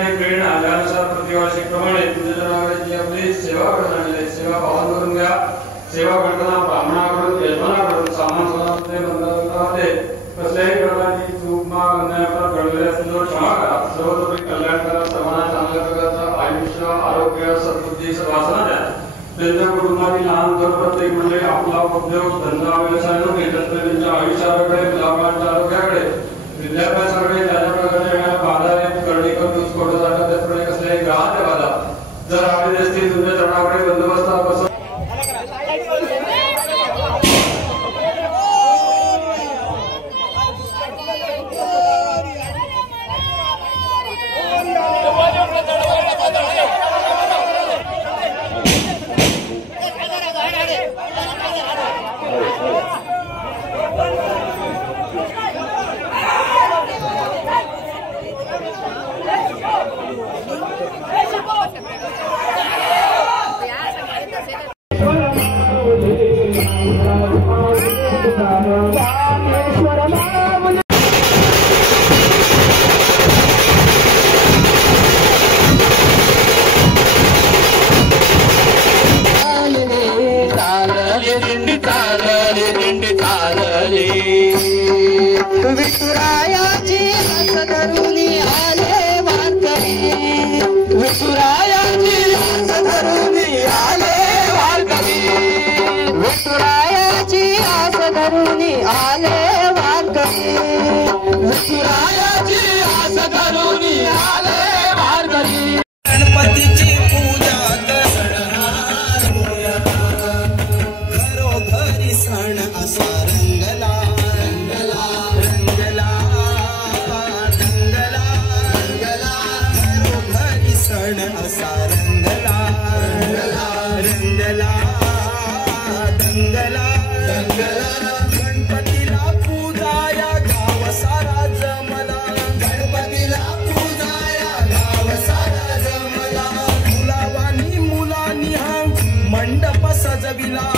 आणि प्रेरणा यानुसार प्रतिवर्षीप्रमाणे पूजनाची आपली सेवा करण्याची सेवा पावन करून घ्या। सेवा करताना ब्राह्मणाकडून यजमानाकडून सामान सोनामध्ये बंधनामध्ये कसल्याही प्रकारची चूक माग अन्याय घडलेले असेल तर क्षमा करा। सर्वतोपरी कल्याण करा। सर्वांना चांगल्या प्रकारचं आयुष्य आरोग्य सद्बुद्धी वासना द्या। त्यांच्या कुटुंबातील लहान थोर प्रत्येक मंडळी आपला उद्योग धंदा व्यवसाय न घेतात त्यांच्या आयुष्याकडे मुलाबाळांच्या आरोग्याकडे विद्याभ्यासाकडे त्याच्या प्रकारच्या बाधा करणी करून स्फोट जातात त्याचप्रमाणे कसल्याही ग्रहाच्या बाधा जर आलेले असतील तुमच्या चरणाकडे बंदोबस्त गणपतीची पूजा करणार घरोघरी सण असा रंगला रंगला रंगला रंगला रंगला घरोघरी सण असा रंगला रंगला रंगला रंगला रंगला गणपतीला पूजाया गाव सारा जमला गणपतीला पूजाया गाव सारा जमला मुलावानी मुलांनी हा मंडप सजविला